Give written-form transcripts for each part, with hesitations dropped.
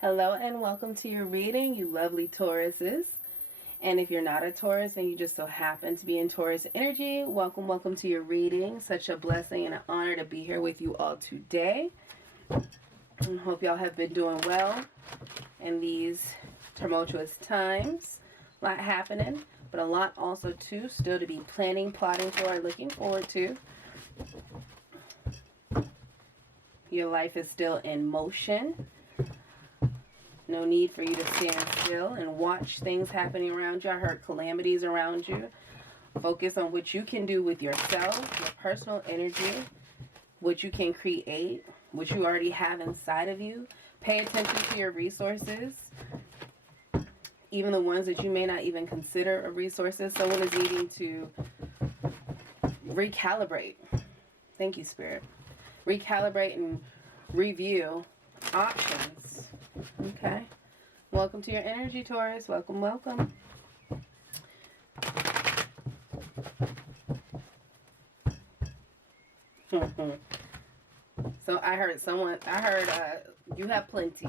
Hello and welcome to your reading, you lovely Tauruses. And if you're not a Taurus and you just so happen to be in Taurus energy, welcome to your reading. Such a blessing and an honor to be here with you all today. I hope y'all have been doing well in these tumultuous times. A lot happening, but a lot also too still to be planning, plotting for, looking forward to. Your life is still in motion. No need for you to stand still and watch things happening around you. I heard calamities around you. Focus on what you can do with yourself, your personal energy, what you can create, what you already have inside of you. Pay attention to your resources, even the ones that you may not even consider a resources. Someone is needing to recalibrate. Thank you, Spirit. Recalibrate and review options. Okay. Welcome to your energy, Taurus. Welcome. So I heard you have plenty.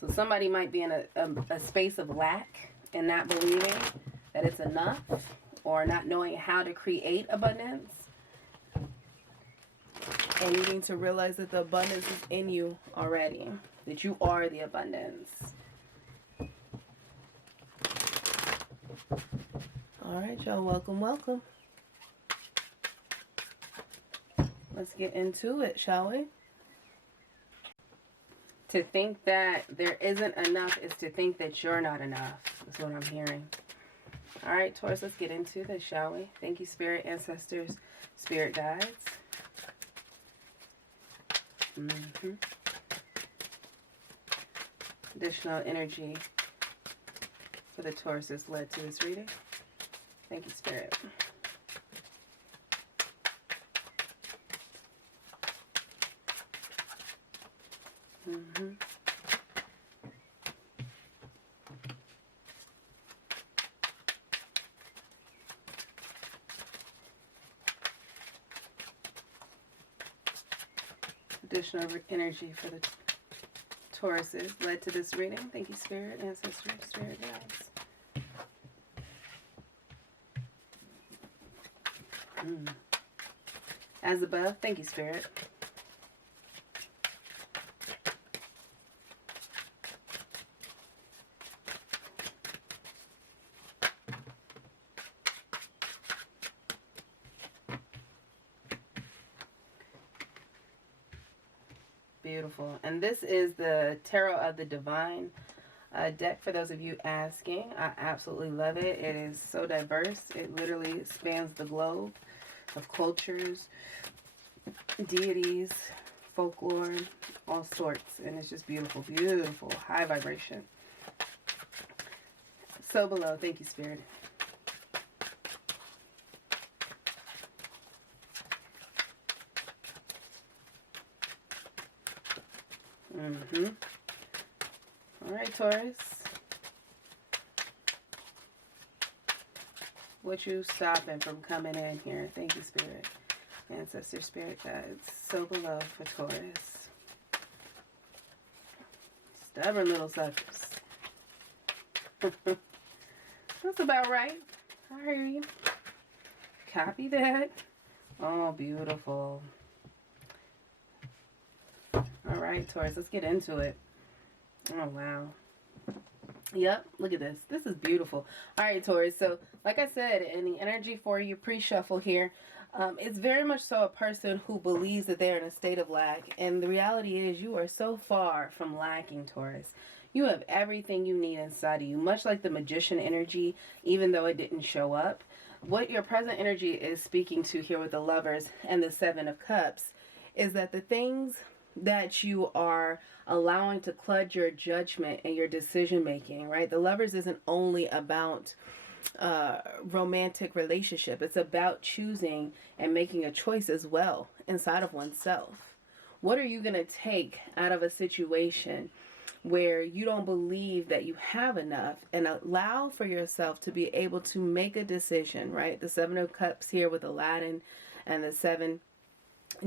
So somebody might be in a space of lack and not believing that it's enough, or not knowing how to create abundance. And you need to realize that the abundance is in you already. That you are the abundance. Alright, y'all. Welcome. Let's get into it, shall we? To think that there isn't enough is to think that you're not enough. That's what I'm hearing. Alright, Taurus, let's get into this, shall we? Thank you, Spirit, Ancestors, Spirit Guides. Additional energy for the Tauruses led to this reading. Thank you, Spirit. Additional energy for the Tauruses led to this reading. Thank you, Spirit, Ancestors, Spirit Guides. As above, thank you, Spirit. Beautiful. And this is the Tarot of the Divine deck for those of you asking. I absolutely love it. It is so diverse. It literally spans the globe of cultures, deities, folklore, all sorts. And it's just beautiful, beautiful, high vibration. So below, thank you, Spirit. Alright, Taurus. What you stopping from coming in here? Thank you, Spirit. Ancestor, Spirit Guides. So below for Taurus. Stubborn little suckers. That's about right. I hear you. Copy that. Oh, beautiful. Alright, Taurus, let's get into it. Oh, wow. Yep, look at this. This is beautiful. Alright, Taurus, so like I said, in the energy for you pre-shuffle here, it's very much so a person who believes that they're in a state of lack. And the reality is you are so far from lacking, Taurus. You have everything you need inside of you, much like the Magician energy, even though it didn't show up. What your present energy is speaking to here with the Lovers and the Seven of Cups is that the things that you are allowing to cloud your judgment and your decision making, right? The Lovers isn't only about romantic relationship. It's about choosing and making a choice as well inside of oneself. What are you going to take out of a situation where you don't believe that you have enough, and allow for yourself to be able to make a decision, right? The Seven of Cups here with Aladdin and the Seven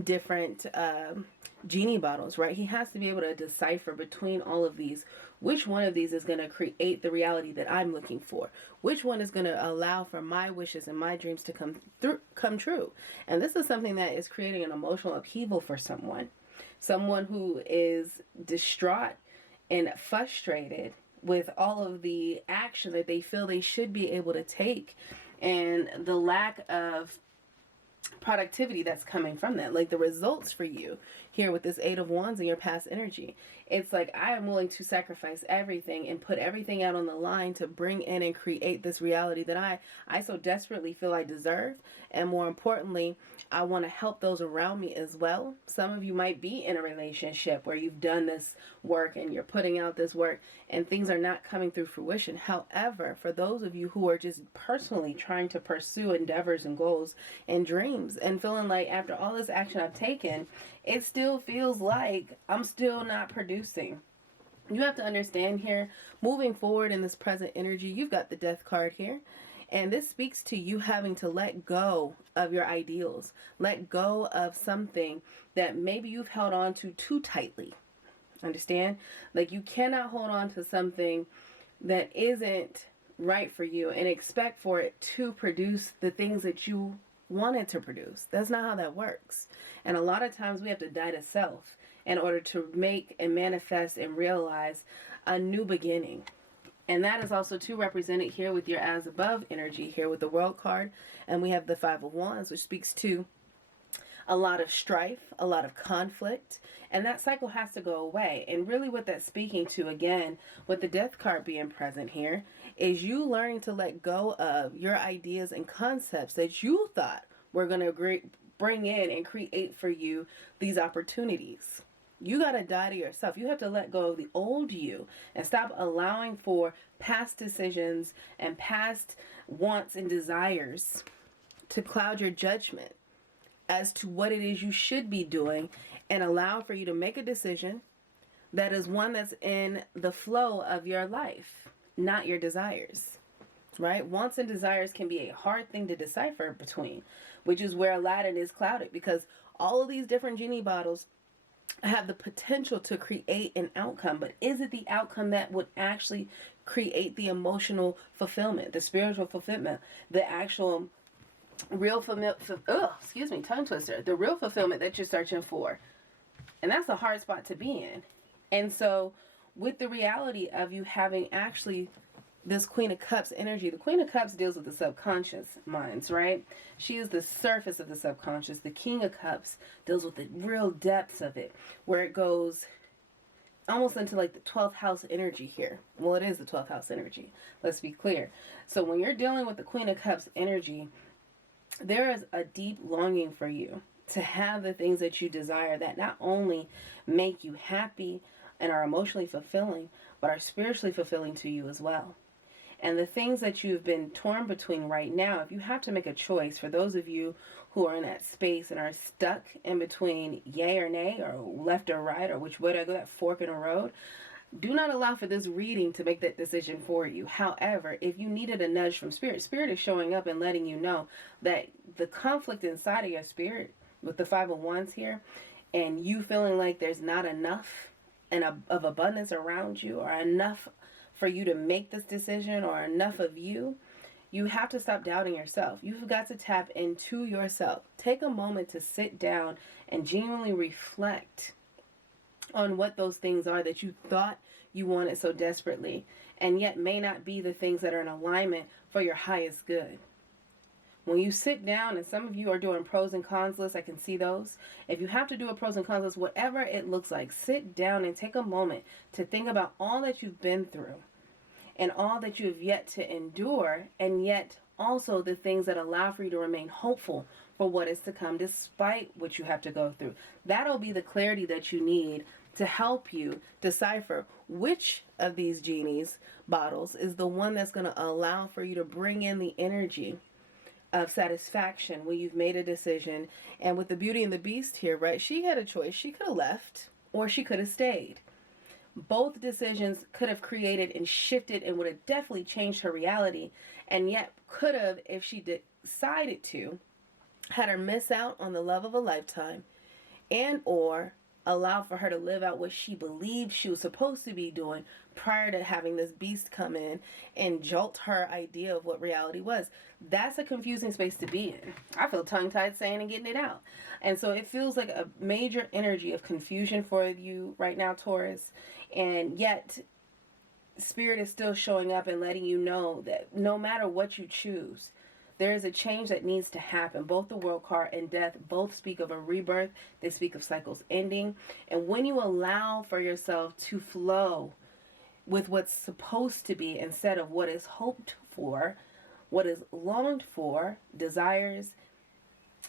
different genie bottles, right? He has to be able to decipher between all of these. Which one of these is going to create the reality that I'm looking for? Which one is going to allow for my wishes and my dreams to come true? And this is something that is creating an emotional upheaval for someone who is distraught and frustrated with all of the action that they feel they should be able to take, and the lack of productivity that's coming from that. Like the results for you here with this 8 of Wands and your past energy, it's like, I am willing to sacrifice everything and put everything out on the line to bring in and create this reality that I so desperately feel I deserve. And more importantly, I want to help those around me as well. Some of you might be in a relationship where you've done this work and you're putting out this work and things are not coming through fruition. However, for those of you who are just personally trying to pursue endeavors and goals and dreams and feeling like after all this action I've taken, it still feels like I'm still not producing. You have to understand here, moving forward in this present energy, you've got the Death card here. And this speaks to you having to let go of your ideals. Let go of something that maybe you've held on to too tightly. Understand? Like, you cannot hold on to something that isn't right for you and expect for it to produce the things that you wanted to produce. That's not how that works. And a lot of times we have to die to self in order to make and manifest and realize a new beginning. And that is also too represented here with your as above energy here with the World card. And we have the 5 of Wands, which speaks to a lot of strife, a lot of conflict, and that cycle has to go away. And really what that's speaking to, again, with the Death card being present here, is you learning to let go of your ideas and concepts that you thought were going to bring in and create for you these opportunities. You got to die to yourself. You have to let go of the old you and stop allowing for past decisions and past wants and desires to cloud your judgment as to what it is you should be doing, and allow for you to make a decision that is one that's in the flow of your life, not your desires. Right? Wants and desires can be a hard thing to decipher between, which is where Aladdin is clouded, because all of these different genie bottles have the potential to create an outcome, but is it the outcome that would actually create the emotional fulfillment, the spiritual fulfillment, the actual real tongue twister, the real fulfillment that you're searching for? And that's a hard spot to be in. And so with the reality of you having actually this Queen of Cups energy, the Queen of Cups deals with the subconscious minds, right? She is the surface of the subconscious. The King of Cups deals with the real depths of it, where it goes almost into like the 12th house energy here. Well, it is the 12th house energy. Let's be clear. So when you're dealing with the Queen of Cups energy, there is a deep longing for you to have the things that you desire that not only make you happy and are emotionally fulfilling, but are spiritually fulfilling to you as well. And the things that you've been torn between right now, if you have to make a choice, for those of you who are in that space and are stuck in between yay or nay, or left or right, or which way to go, that fork in the road, do not allow for this reading to make that decision for you. However, if you needed a nudge from Spirit, Spirit is showing up and letting you know that the conflict inside of your spirit with the 5 of Wands here, and you feeling like there's not enough and of abundance around you, or enough for you to make this decision, or enough of you, you have to stop doubting yourself. You've got to tap into yourself. Take a moment to sit down and genuinely reflect on what those things are that you thought you wanted so desperately, and yet may not be the things that are in alignment for your highest good. When you sit down, and some of you are doing pros and cons lists, I can see those. If you have to do a pros and cons list, whatever it looks like, sit down and take a moment to think about all that you've been through and all that you have yet to endure, and yet also the things that allow for you to remain hopeful for what is to come despite what you have to go through. That'll be the clarity that you need to help you decipher which of these genies bottles is the one that's going to allow for you to bring in the energy of satisfaction when you've made a decision. And with the Beauty and the Beast here, right, she had a choice. She could have left or she could have stayed. Both decisions could have created and shifted and would have definitely changed her reality, and yet could have, if she decided to, had her miss out on the love of a lifetime and or allow for her to live out what she believed she was supposed to be doing prior to having this beast come in and jolt her idea of what reality was. That's a confusing space to be in. I feel tongue-tied saying and getting it out. And so it feels like a major energy of confusion for you right now, Taurus. And yet, Spirit is still showing up and letting you know that no matter what you choose, there is a change that needs to happen. Both the World card and Death both speak of a rebirth. They speak of cycles ending. And when you allow for yourself to flow with what's supposed to be instead of what is hoped for, what is longed for, desires,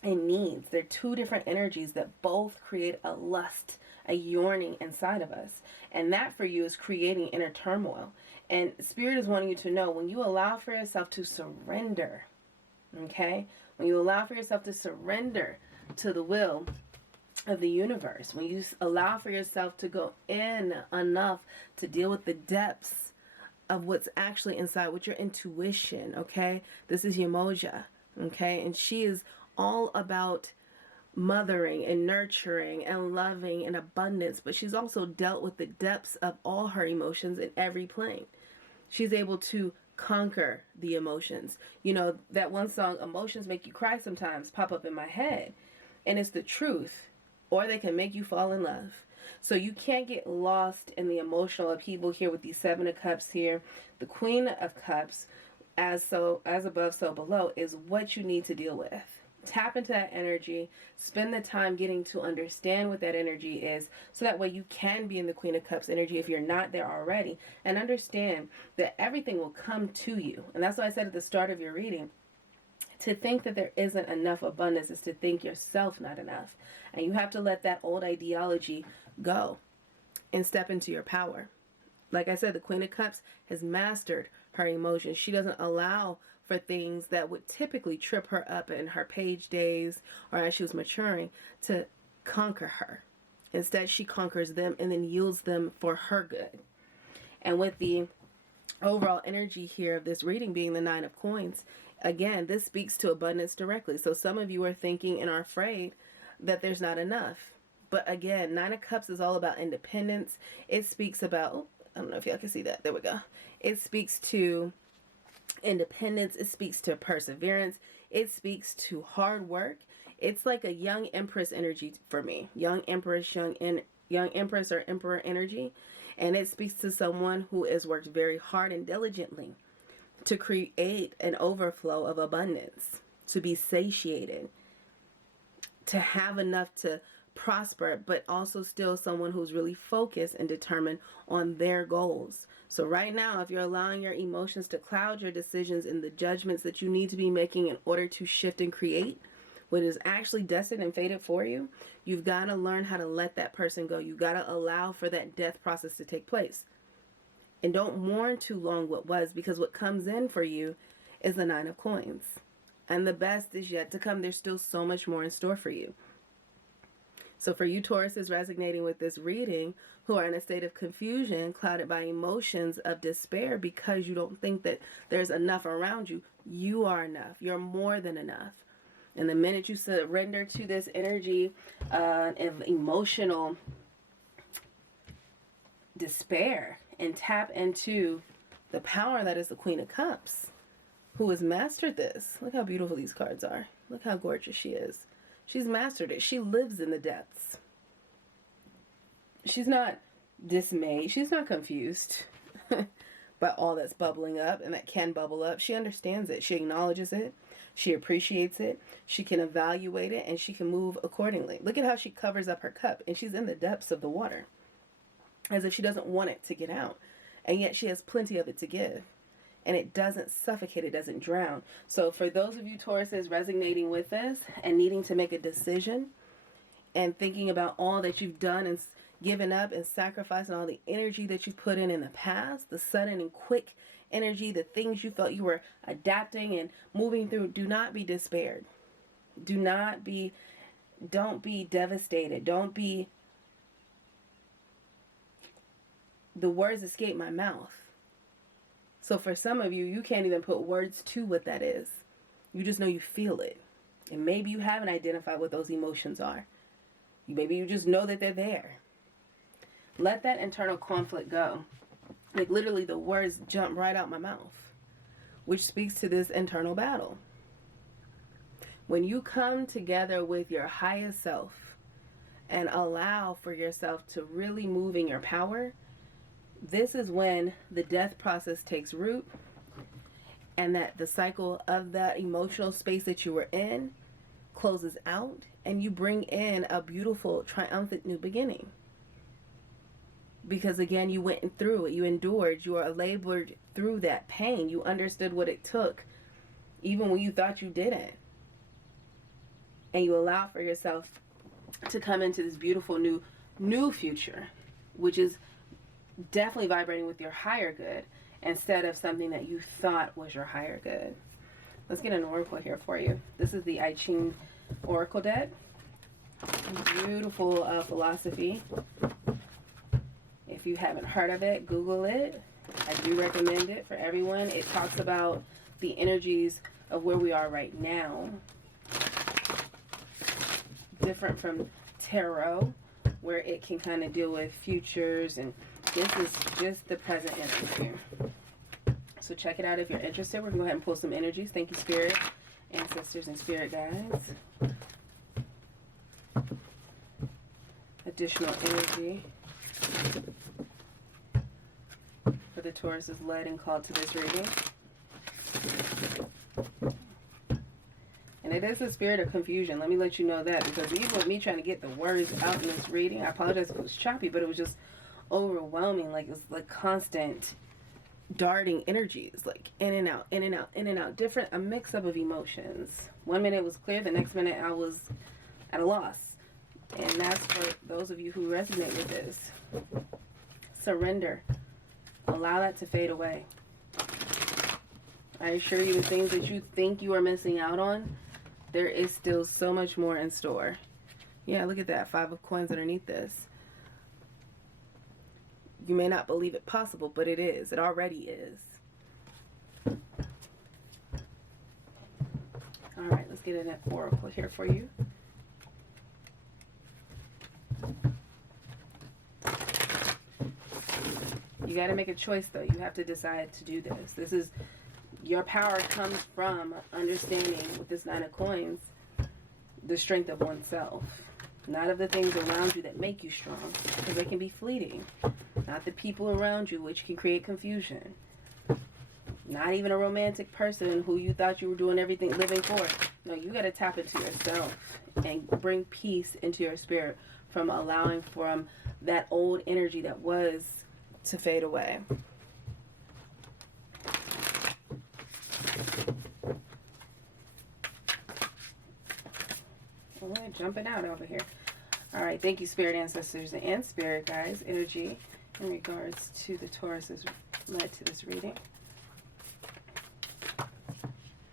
and needs, they're two different energies that both create a lust, a yearning inside of us. And that for you is creating inner turmoil. And Spirit is wanting you to know, when you allow for yourself to surrender, okay, when you allow for yourself to surrender to the will of the universe, when you allow for yourself to go in enough to deal with the depths of what's actually inside, with your intuition, okay, this is Yemoja, okay, and she is all about mothering and nurturing and loving and abundance, but she's also dealt with the depths of all her emotions in every plane. She's able to conquer the emotions. You know, that one song, Emotions Make You Cry Sometimes, pop up in my head. And it's the truth. Or they can make you fall in love. So you can't get lost in the emotional upheaval here with these Seven of Cups here. The Queen of Cups, as above, so below, is what you need to deal with. Tap into that energy, spend the time getting to understand what that energy is, so that way you can be in the Queen of Cups energy if you're not there already, and understand that everything will come to you. And that's why I said at the start of your reading, to think that there isn't enough abundance is to think yourself not enough. And you have to let that old ideology go and step into your power. Like I said, the Queen of Cups has mastered her emotions. She doesn't allow for things that would typically trip her up in her page days or as she was maturing to conquer her. Instead, she conquers them and then yields them for her good. And with the overall energy here of this reading being the Nine of Coins, again, this speaks to abundance directly. So some of you are thinking and are afraid that there's not enough. But again, Nine of Cups is all about independence. It speaks about, I don't know if y'all can see that. There we go. It speaks to independence. It speaks to perseverance. It speaks to hard work. It's like a young empress energy for me. Young empress, young empress or emperor energy. And it speaks to someone who has worked very hard and diligently to create an overflow of abundance, to be satiated, to have enough to prosper, but also still someone who's really focused and determined on their goals. So right now, if you're allowing your emotions to cloud your decisions and the judgments that you need to be making in order to shift and create what is actually destined and fated for you, you've got to learn how to let that person go. You've got to allow for that death process to take place. And don't mourn too long what was, because what comes in for you is the Nine of Coins. And the best is yet to come. There's still so much more in store for you. So for you, Taurus, is resonating with this reading, who are in a state of confusion, clouded by emotions of despair because you don't think that there's enough around you. You are enough. You're more than enough. And the minute you surrender to this energy of emotional despair and tap into the power that is the Queen of Cups, who has mastered this. Look how beautiful these cards are. Look how gorgeous she is. She's mastered it. She lives in the depths. She's not dismayed. She's not confused by all that's bubbling up and that can bubble up. She understands it. She acknowledges it. She appreciates it. She can evaluate it, and she can move accordingly. Look at how she covers up her cup, and she's in the depths of the water, as if she doesn't want it to get out. And yet she has plenty of it to give. And it doesn't suffocate, it doesn't drown. So for those of you Tauruses resonating with this and needing to make a decision and thinking about all that you've done and given up and sacrificed and all the energy that you put in the past, the sudden and quick energy, the things you felt you were adapting and moving through, do not be despaired. Don't be devastated. The words escape my mouth. So for some of you, you can't even put words to what that is. You just know you feel it. And maybe you haven't identified what those emotions are. Maybe you just know that they're there. Let that internal conflict go. Like literally the words jump right out my mouth, which speaks to this internal battle. When you come together with your highest self and allow for yourself to really move in your power, this is when the death process takes root, and that the cycle of that emotional space that you were in closes out, and you bring in a beautiful, triumphant new beginning. Because again, you went through it, you endured, you are labored through that pain, you understood what it took, even when you thought you didn't. And you allow for yourself to come into this beautiful new future, which is definitely vibrating with your higher good instead of something that you thought was your higher good. Let's get an oracle here for you. This is the I Ching Oracle deck. Beautiful philosophy. If you haven't heard of it, Google it. I do recommend it for everyone. It talks about the energies of where we are right now. Different from tarot, where it can kind of deal with futures, and this is just the present energy. So check it out if you're interested. We're going to go ahead and pull some energies. Thank you, Spirit, ancestors, and spirit guides. Additional energy for the Taurus is led and called to this reading. And it is a spirit of confusion. Let me let you know that, because even with me trying to get the words out in this reading, I apologize if it was choppy, but it was just overwhelming. Like, it's like constant darting energies, like in and out, in and out, in and out. Different, a mix-up of emotions. One minute it was clear, the next minute I was at a loss. And that's for those of you who resonate with this. Surrender. Allow that to fade away. I assure you, the things that you think you are missing out on, there is still so much more in store. Yeah, look at that. 5 of coins underneath this. You may not believe it possible, but it is. It already is. All right, let's get an oracle here for you. You got to make a choice, though. You have to decide to do this. This is, your power comes from understanding, with this 9 of coins, the strength of oneself. Not of the things around you that make you strong, because they can be fleeting. Not the people around you, which can create confusion. Not even a romantic person who you thought you were doing everything, living for. No, you got to tap into yourself and bring peace into your spirit from allowing from that old energy that was to fade away. All right, jumping out over here. All right, thank you, spirit ancestors and spirit guides. Energy in regards to the Taurus is led to this reading.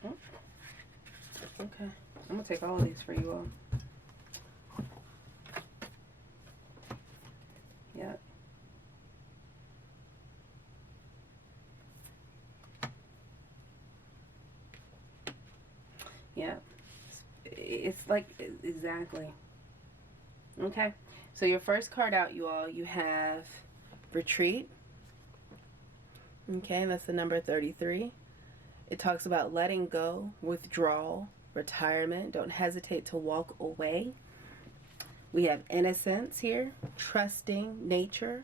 Oh, okay, I'm gonna take all of these for you all. Yep. Yeah, it's like, exactly. Okay, so your first card out, you all, you have retreat. Okay, that's the number 33. It talks about letting go, withdrawal, retirement. Don't hesitate to walk away. We have innocence here, trusting nature,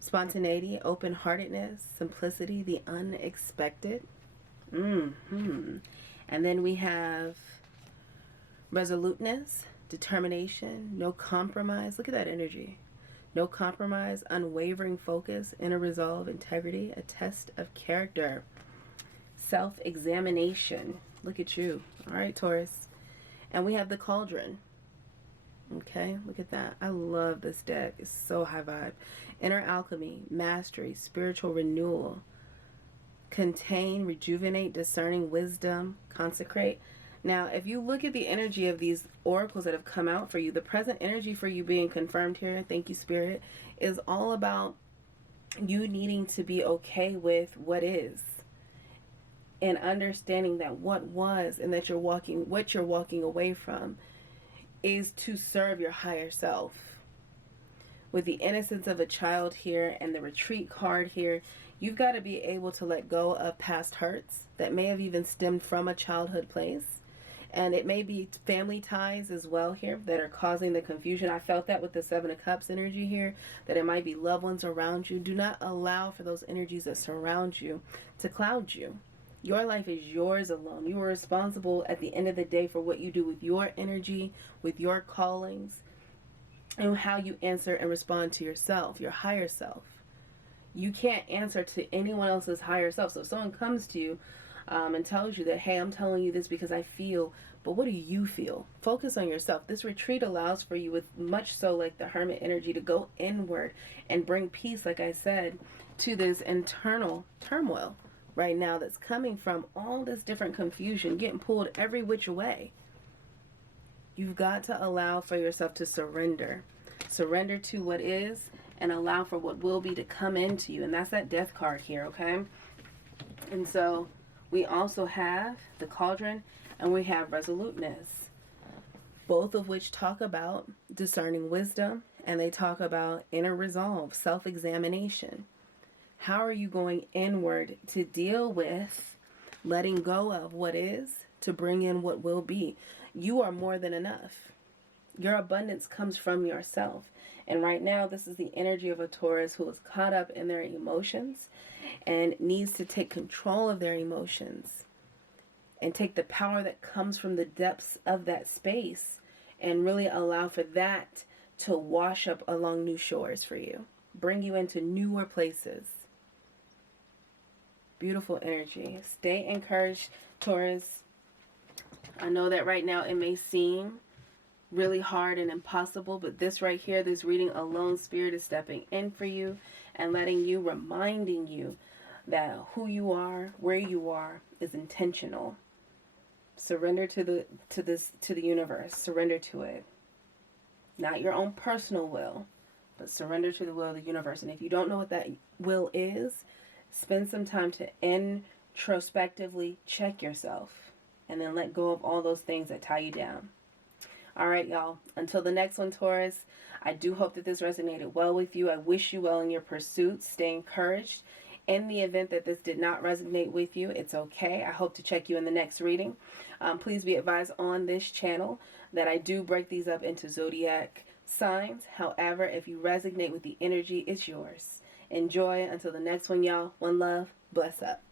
spontaneity, open-heartedness, simplicity, the unexpected. And then we have resoluteness, determination, no compromise. Look at that energy. No compromise, unwavering focus, inner resolve, integrity, a test of character, self-examination. Look at you. All right, Taurus. And we have the cauldron. Okay, look at that. I love this deck. It's so high vibe. Inner alchemy, mastery, spiritual renewal, contain, rejuvenate, discerning, wisdom, consecrate. Now, if you look at the energy of these oracles that have come out for you, the present energy for you being confirmed here, thank you, Spirit, is all about you needing to be okay with what is, and understanding that what was, and that what you're walking away from is to serve your higher self. With the innocence of a child here and the retreat card here, you've got to be able to let go of past hurts that may have even stemmed from a childhood place. And it may be family ties as well here that are causing the confusion. I felt that with the Seven of Cups energy here, that it might be loved ones around you. Do not allow for those energies that surround you to cloud you. Your life is yours alone. You are responsible at the end of the day for what you do with your energy, with your callings, and how you answer and respond to yourself, your higher self. You can't answer to anyone else's higher self. So if someone comes to you and tells you that, hey, I'm telling you this because I feel, but what do you feel? Focus on yourself. This retreat allows for you, with much so like the Hermit energy, to go inward and bring peace, like I said, to this internal turmoil right now that's coming from all this different confusion, getting pulled every which way. You've got to allow for yourself to surrender. Surrender to what is and allow for what will be to come into you. And that's that Death card here, okay? And so we also have the Cauldron and we have Resoluteness, both of which talk about discerning wisdom, and they talk about inner resolve, self-examination. How are you going inward to deal with letting go of what is to bring in what will be? You are more than enough. Your abundance comes from yourself. And right now, this is the energy of a Taurus who is caught up in their emotions and needs to take control of their emotions and take the power that comes from the depths of that space and really allow for that to wash up along new shores for you, bring you into newer places. Beautiful energy. Stay encouraged, Taurus. I know that right now it may seem really hard and impossible, but this right here, this reading alone, Spirit is stepping in for you and letting you, reminding you that who you are, where you are, is intentional. Surrender to the universe. Surrender to it. Not your own personal will, but surrender to the will of the universe. And if you don't know what that will is, spend some time to introspectively check yourself and then let go of all those things that tie you down. All right, y'all. Until the next one, Taurus, I do hope that this resonated well with you. I wish you well in your pursuits. Stay encouraged. In the event that this did not resonate with you, it's okay. I hope to check you in the next reading. Please be advised on this channel that I do break these up into zodiac signs. However, if you resonate with the energy, it's yours. Enjoy until the next one, y'all. One love. Bless up.